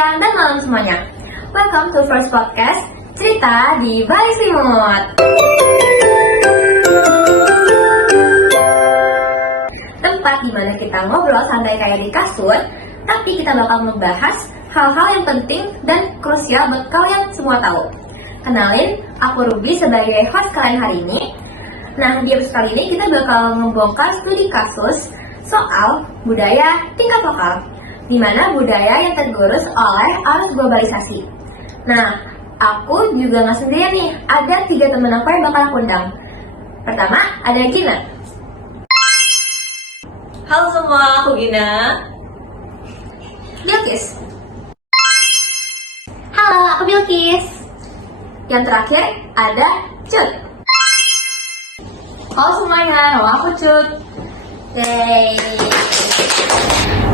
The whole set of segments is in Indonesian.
siang, dan malam semuanya. Welcome to first podcast Cerita di Balik Selimut. Tempat di mana kita ngobrol santai kayak di kasur, tapi kita bakal membahas hal-hal yang penting dan krusial buat kalian semua tahu. Kenalin, aku Ruby sebagai host kalian hari ini. Nah, di episode kali ini kita bakal membongkar studi kasus soal budaya tingkat lokal, di mana budaya yang tergerus oleh arus globalisasi. Nah, aku juga nggak sendirian nih, ada 3 teman aku yang bakal aku undang. Pertama, ada Gina. Halo semua, aku Gina. Bilkis. Halo, aku Bilkis. Yang terakhir ada Cut. Halo semuanya, nama aku Cut. Yeay.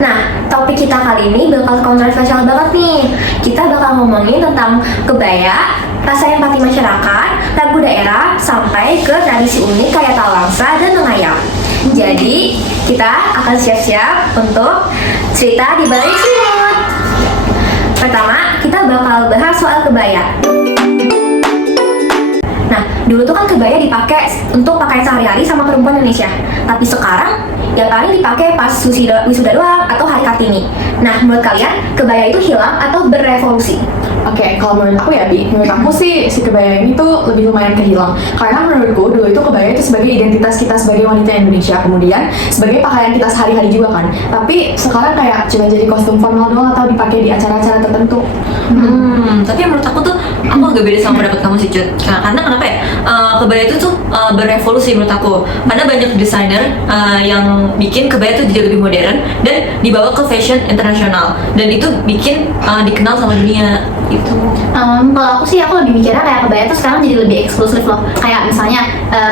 Nah, topik kita kali ini bakal kontroversial banget nih. Kita bakal ngomongin tentang kebaya, rasa empati masyarakat, lagu daerah, sampai ke tradisi unik kayak talangsa dan mengayam. Jadi, kita akan siap-siap untuk cerita di balik selimut. Pertama, kita bakal bahas soal kebaya. Nah, dulu tuh kan kebaya dipakai untuk pakaian sehari-hari sama perempuan Indonesia. Tapi sekarang, yang paling dipakai pas wisuda doang atau hari Kartini. Nah, menurut kalian, kebaya itu hilang atau berevolusi? Oke, kalau menurut aku ya, menurut aku sih si kebaya ini tuh lebih lumayan kehilang. Karena menurutku dulu itu kebaya itu sebagai identitas kita sebagai wanita Indonesia, kemudian sebagai pakaian kita sehari-hari juga kan. Tapi sekarang kayak cuma jadi kostum formal doang atau dipakai di acara-acara tertentu. Tapi menurut aku tuh, aku agak beda sama pendapat kamu sih Cut. Karena kenapa ya? Kebaya itu tuh berevolusi menurut aku. Karena banyak desainer yang bikin kebaya itu jadi lebih modern dan dibawa ke fashion internasional. Dan itu bikin dikenal sama dunia. Itu. Kalau aku sih, aku lebih mikirnya kayak kebaya tuh sekarang jadi lebih eksklusif loh. Kayak misalnya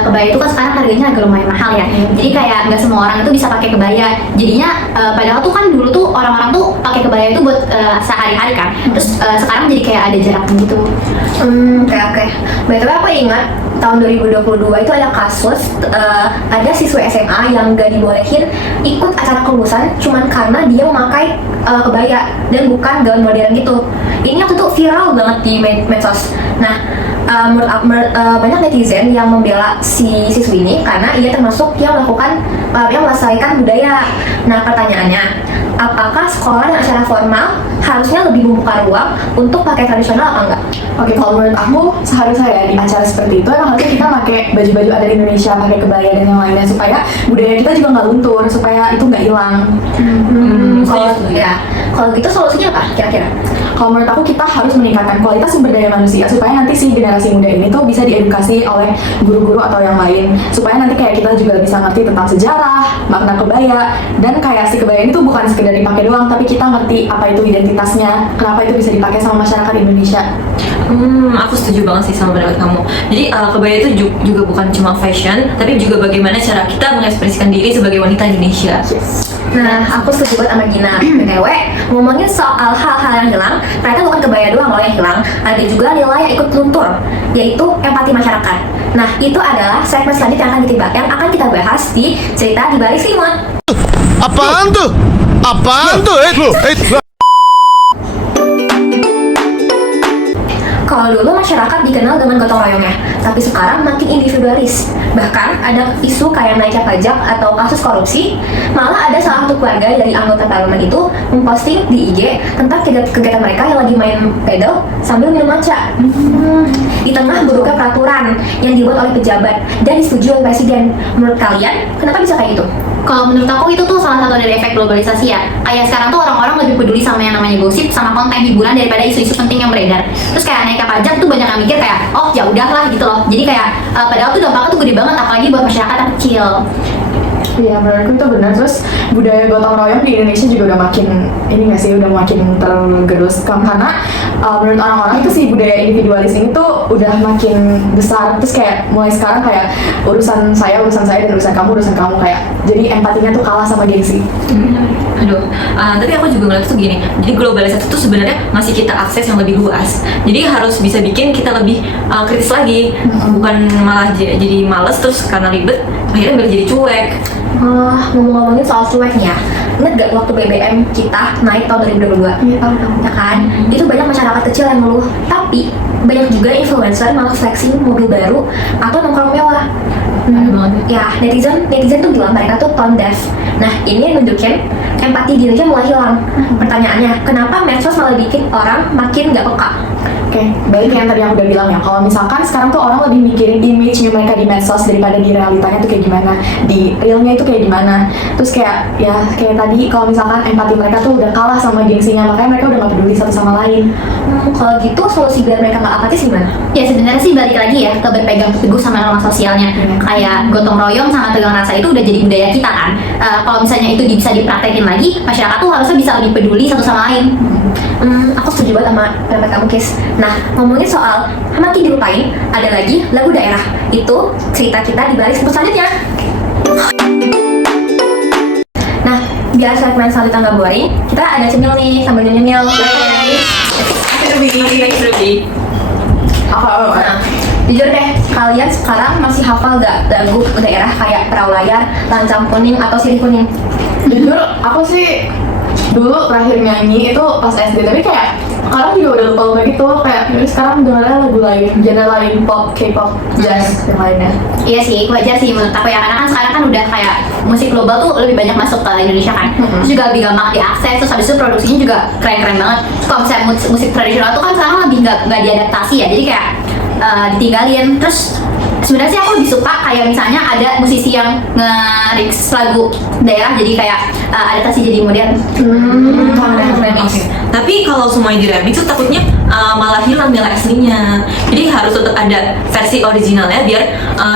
kebaya itu kan sekarang harganya agak lumayan mahal ya. Jadi kayak nggak semua orang itu bisa pakai kebaya. Jadinya padahal tuh kan dulu tuh orang-orang tuh pakai kebaya itu buat sehari-hari kan. Terus sekarang jadi kayak ada jaraknya gitu. Oke. Betul, aku ingat tahun 2022 itu ada kasus ada siswa SMA yang gak dibolehin ikut acara kelulusan cuman karena dia memakai kebaya dan bukan gaun modern gitu. Ini waktu itu viral banget di medsos. Nah, banyak netizen yang membela si siswi ini karena ia termasuk yang melakukan yang melestarikan budaya. Nah, pertanyaannya, apakah sekolah dan acara formal harusnya lebih membuka ruang untuk pakai tradisional apa enggak? Oke, kalau menurut aku seharusnya ya di acara seperti itu emang harusnya kita pakai baju-baju adat Indonesia, pakai kebaya dan yang lainnya supaya budaya kita juga nggak luntur, supaya itu nggak hilang. Kalau gitu solusinya apa kira-kira? Kalau menurut aku kita harus meningkatkan kualitas sumber daya manusia supaya nanti si generasi muda ini tuh bisa diedukasi oleh guru-guru atau yang lain, supaya nanti kayak kita juga bisa ngerti tentang sejarah, makna kebaya, dan kayak si kebaya ini tuh bukan sekedar dipakai doang, tapi kita ngerti apa itu identitasnya, kenapa itu bisa dipakai sama masyarakat Indonesia. Aku setuju banget sih sama pendapat kamu. Jadi kebaya itu juga bukan cuma fashion, tapi juga bagaimana cara kita mengekspresikan diri sebagai wanita Indonesia. Nah, aku setuju banget sama Gina. BTW, ngomongin soal hal-hal yang hilang, ternyata bukan kebaya doang loh yang hilang, ada juga nilai yang ikut luntur, yaitu empati masyarakat. Nah, itu adalah segmen selanjutnya yang akan kita bahas di Cerita di Balik Selimut. Apaan tuh? Kalau dulu masyarakat dikenal dengan gotong royongnya, tapi sekarang makin individualis. Bahkan ada isu kayak naiknya pajak atau kasus korupsi. Malah ada salah satu keluarga dari anggota parlemen itu memposting di IG tentang kegiatan mereka yang lagi main pedal sambil minum matcha. Di tengah buruknya peraturan yang dibuat oleh pejabat dan disetujui oleh presiden. Menurut kalian, kenapa bisa kayak gitu? Kalau menurut aku itu tuh salah satu dari efek globalisasi ya. Kayak sekarang tuh orang-orang lebih peduli sama yang namanya gosip sama konten hiburan daripada isu-isu penting yang beredar. Terus kayak naiknya pajak tuh banyak yang mikir kayak, oh ya udahlah gitu loh. Jadi kayak padahal tuh dampaknya tuh gede banget, apalagi buat masyarakat yang kecil. Iya, menurutku itu benar. Terus budaya gotong royong di Indonesia juga udah makin udah makin tergerus karena menurut orang-orang itu sih budaya individualis ini tuh udah makin besar. Terus kayak mulai sekarang kayak urusan saya dan urusan kamu kayak jadi empatinya tuh kalah sama gengsi. Tapi aku juga ngeliat tuh gini. Jadi globalisasi itu sebenarnya ngasih kita akses yang lebih luas. Jadi harus bisa bikin kita lebih kritis lagi, bukan malah jadi males terus karena ribet. akhirnya malah jadi cuek. Ngomong-ngomongin soal cuek nih ya, ingat gak waktu BBM kita naik tahun 2022? Iya, tahu. Ya kan? Itu banyak masyarakat kecil yang ngeluh, tapi banyak juga influencer malah flexing mobil baru atau nongkrong mewah. Ada banget. Ya, netizen tuh bilang mereka tuh tone deaf. Nah, ini nunjukin empati dirinya mulai hilang. Pertanyaannya, kenapa medsos malah bikin orang makin gak peka? Oke, balik yang tadi aku udah bilang ya, kalau misalkan sekarang tuh orang lebih mikirin image-nya mereka di medsos daripada di realitanya tuh kayak gimana, di realnya itu kayak gimana. Terus kayak tadi kalau misalkan empati mereka tuh udah kalah sama gengsinya, makanya mereka udah gak peduli satu sama lain. Kalau gitu solusi biar mereka gak apatis gimana? Ya sebenarnya sih balik lagi ya ke berpegang teguh sama norma sosialnya. Kayak gotong royong sama tegang rasa itu udah jadi budaya kita kan. Kalau misalnya itu bisa dipraktekin lagi, masyarakat tuh harusnya bisa lebih peduli satu sama lain. Aku setuju banget sama pendapat kamu, Kis. Nah, ngomongin soal makin dilupain, ada lagi lagu daerah. Itu cerita kita di balik selanjutnya. Nah, biar segmen selanjutnya nggak boring, kita ada cemil nih sambil nyemil. Ruby. Apa? Nah, jujur deh, kalian sekarang masih hafal gak lagu daerah kayak Perahu Layar, Lancang Kuning, atau Sirih Kuning? Jujur, aku sih dulu terakhir nyanyi itu pas SD, tapi kayak sekarang juga udah lupa gitu. Kayak sekarang dengarnya lagu lain, genre lain, pop, K-pop, jazz, yang lainnya. Iya sih, wajar sih menurut aku ya, karena kan sekarang kan udah kayak musik global tuh lebih banyak masuk ke Indonesia kan. Terus juga lebih gampang diakses, terus habis itu produksinya juga keren-keren banget. Kalau misalnya musik tradisional tuh kan sekarang lebih nggak diadaptasi ya, jadi kayak ditinggalin. Terus sebenarnya sih aku lebih suka kayak misalnya ada musisi yang nge-remix lagu daerah jadi kayak adaptasi jadi modern. Oke. Tapi kalau semuanya di remix tuh takutnya malah hilang nilai aslinya. Jadi harus tetap ada versi originalnya biar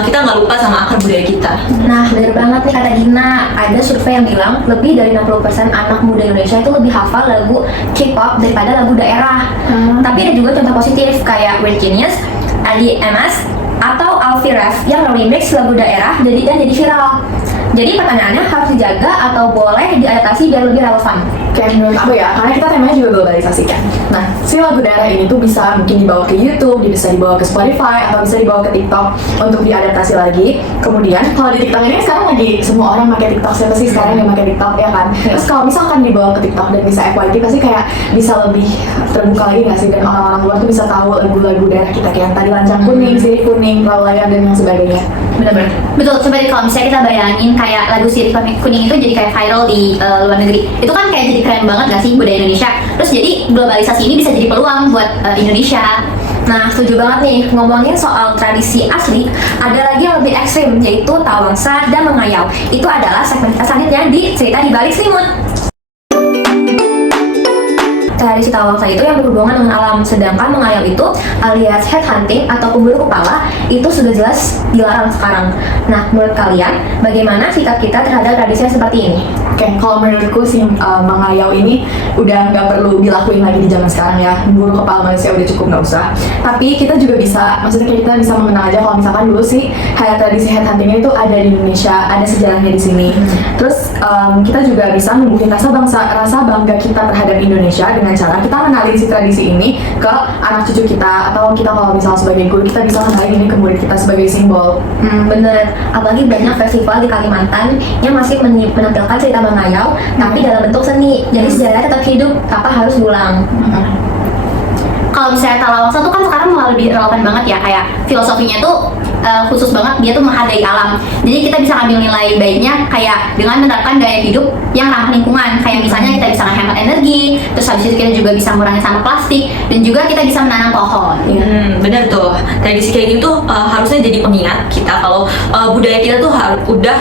kita nggak lupa sama akar budaya kita. Nah, bener banget nih kata Gina. Ada survei yang bilang lebih dari 60% anak muda Indonesia itu lebih hafal lagu K-pop daripada lagu daerah. Tapi ada juga contoh positif kayak Weird Genius, Adi MS, atau Alfie Rev yang remix lagu daerah dan jadi viral. Jadi pertanyaannya harus dijaga atau boleh diadaptasi biar lebih relevan? Kayak menurut aku ya, karena kita temanya juga globalisasi kan. Nah, si lagu daerah ini tuh bisa mungkin dibawa ke YouTube, bisa dibawa ke Spotify, atau bisa dibawa ke TikTok untuk diadaptasi lagi. Kemudian kalau di TikTok ini sekarang lagi semua orang pakai TikTok, siapa sih sekarang yang pakai TikTok ya kan? Terus kalau misalkan dibawa ke TikTok dan bisa FYP, pasti kayak bisa lebih terbuka lagi nggak sih? Dan orang-orang luar tuh bisa tahu lagu-lagu daerah kita kayak yang tadi Lancang Kuning, Sirih Kuning, Perahu Layar, dan yang sebagainya. Bener-bener. Betul, coba deh kalau misalnya kita bayangin kayak lagu Sirih Kuning itu jadi kayak viral di luar negeri. Itu kan kayak jadi keren banget gak sih budaya Indonesia. Terus jadi globalisasi ini bisa jadi peluang buat Indonesia. Nah, setuju banget nih. Ngomongin soal tradisi asli, ada lagi yang lebih ekstrim, yaitu Tawangsa dan Mengayau. Itu adalah segmen kita selanjutnya di Cerita di Balik Selimut. Tradisi Tawangsa itu yang berhubungan dengan alam, sedangkan Mengayau itu alias headhunting atau pemburu kepala itu sudah jelas dilarang sekarang. Nah, menurut kalian bagaimana sikap kita terhadap tradisi yang seperti ini? Oke, kalau menurutku sih mengayau ini udah nggak perlu dilakuin lagi di zaman sekarang ya. Buru kepala manusia udah cukup, nggak usah. Tapi kita juga bisa, maksudnya kayak kita bisa mengenang aja kalau misalkan dulu sih tradisi headhunting ini tuh ada di Indonesia, ada sejarahnya di sini. Terus kita juga bisa menumbuhin rasa bangga kita terhadap Indonesia dengan cara kita mengenalin si tradisi ini ke anak cucu kita, atau kita kalau misalnya sebagai guru kita bisa kenalin ini ke murid kita sebagai simbol. Bener, apalagi banyak festival di Kalimantan yang masih menampilkan cerita Mengayau tapi dalam bentuk seni, jadi sejarahnya tetap hidup tanpa harus diulang. Kalau misalnya Talawangsa tuh kan sekarang malah lebih relevan banget ya, kayak filosofinya tuh khusus banget, dia tuh menghargai alam. Jadi kita bisa ambil nilai baiknya kayak dengan menerapkan gaya hidup yang ramah lingkungan. Kayak misalnya kita bisa menghemat energi, terus habis itu kita juga bisa mengurangi sampah plastik, dan juga kita bisa menanam pohon. Bener tuh. Tradisi kayak gitu tuh harusnya jadi pengingat kita kalau budaya kita tuh udah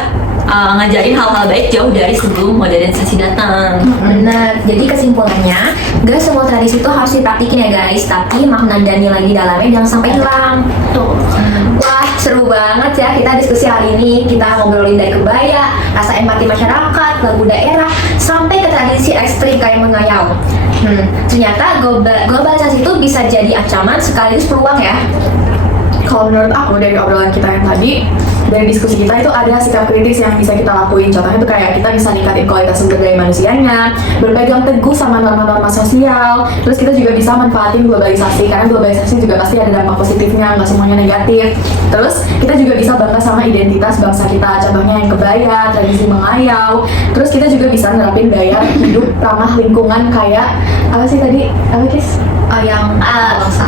ngajarin hal-hal baik jauh dari sebelum modernisasi datang. Benar, jadi kesimpulannya gak semua tradisi itu harus dipraktikin ya guys, tapi makna dan nilai di dalamnya jangan sampai hilang. Tuh. Wah, seru banget ya kita diskusi hari ini. Kita ngobrolin dari kebaya, rasa empati masyarakat, lagu daerah, sampai ke tradisi ekstrim kayak Mengayau. Ternyata globalisasi itu bisa jadi ancaman sekaligus peluang ya. Kalau menurut aku dari obrolan kita yang tadi, dari diskusi kita itu ada sikap kritis yang bisa kita lakuin. Contohnya tuh kayak kita bisa ningkatin kualitas sumber daya manusianya, berpegang teguh sama norma-norma sosial. Terus kita juga bisa manfaatin globalisasi, karena globalisasi juga pasti ada dampak positifnya, nggak semuanya negatif. Terus kita juga bisa bangga sama identitas bangsa kita, contohnya yang kebaya, tradisi mengayau. Terus kita juga bisa nerapin gaya hidup ramah lingkungan kayak apa sih tadi? Apa Kis? Yang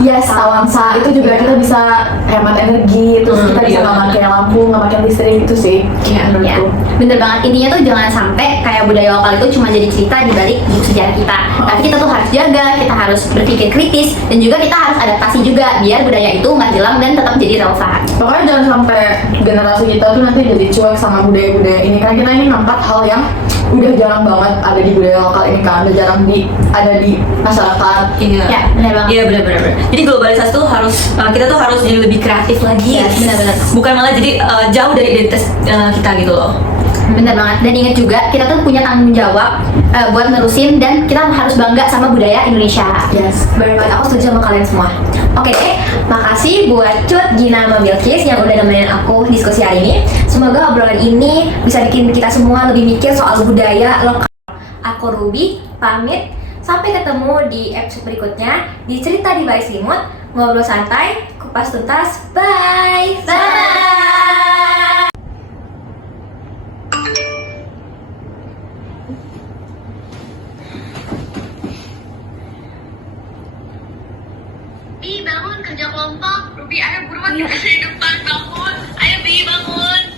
Yes, tawangsa itu juga kita bisa hemat energi, terus kita bisa nggak pakai lampu, nggak pakai listrik itu sih. Ya, menurutku. bener banget. Intinya tuh jangan sampai kayak budaya lokal itu cuma jadi cerita di balik buku sejarah kita. Tapi kita tuh harus jaga, kita harus berpikir kritis, dan juga kita harus adaptasi juga biar budaya itu nggak hilang dan tetap jadi relevan. Pokoknya jangan sampai generasi kita tuh nanti jadi cuek sama budaya-budaya ini, karena kita ini ngangkat hal yang udah jarang banget ada di budaya lokal ini kan, udah jarang ada di masyarakat. Iya. Ya, benar banget. Iya benar-benar. Jadi globalisasi tuh harus kita tuh harus jadi lebih kreatif lagi. Yes, benar-benar. Bukan malah jadi jauh dari identitas kita gitu loh. Bener banget. Dan ingat juga kita tuh punya tanggung jawab buat nerusin, dan kita harus bangga sama budaya Indonesia. Yes, benar banget. Aku setuju sama kalian semua. Oke deh, makasih buat Cut, Gina, sama Bilkis yang udah nemenin aku diskusi hari ini. Semoga obrolan ini bisa bikin kita semua lebih mikir soal budaya lokal. Aku Ruby, pamit. Sampai ketemu di episode berikutnya di Cerita di Balik Selimut. Ngobrol santai, kupas tuntas. Bye! Bye! Bi, bangun kerja kelompok. Ruby, ayo buruan kita di depan, bangun. Ayo Bi, bangun.